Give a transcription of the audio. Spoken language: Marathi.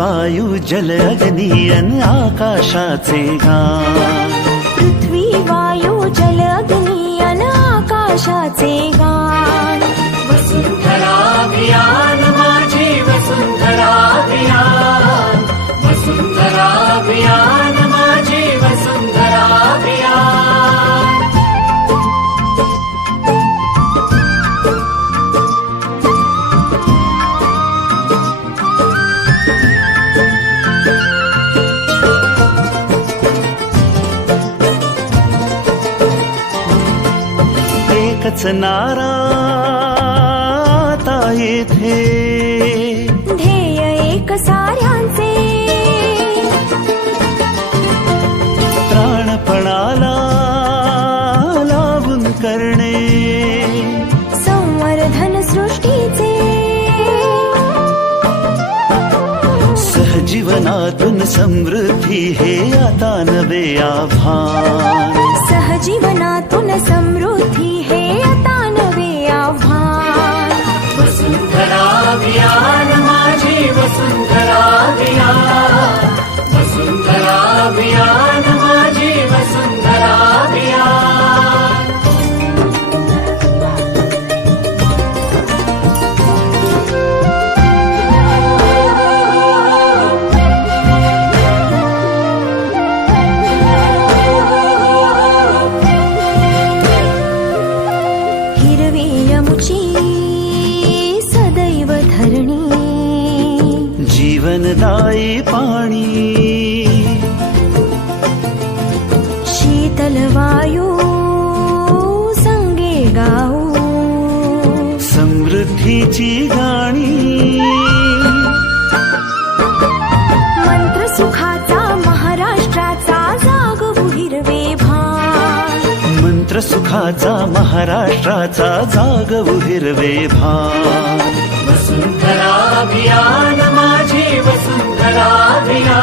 वायू जल अग्नी अन आकाशाचे गान। पृथ्वी वायू जल अग्नी अन आकाशाचे गान। वसुंधरा अभियान माझी वसुंधरा अभियान, वसुंधरा अभियान माझी वसुंधरा अभियान। एकच नारा आता येथे, ध्येय एक साऱ्यांचे। प्राणपणाला लावून करणे संवर्धन सृष्टीचे। सहजीवनातून समृद्धी हे आता नवे आव्हान। सहजीवनातून समृद्धी हे आता नवे आव्हान। वसुंधरा अभियान माझी वसुंधरा अभियान, वसुंधरा अभियान माझी वसुंधरा अभियान। सदैव धरणी जीवनदायी पाणी, शीतल वायू संगे गाऊ समृद्धीची गाणी। मंत्र सुखाचा महाराष्ट्राचा जागवू हिरवे भान। मंत्र सुखाचा महाराष्ट्राचा जागवू हिरवे भान। वसुंधरा अभियान माझी वसुंधरा अभियान।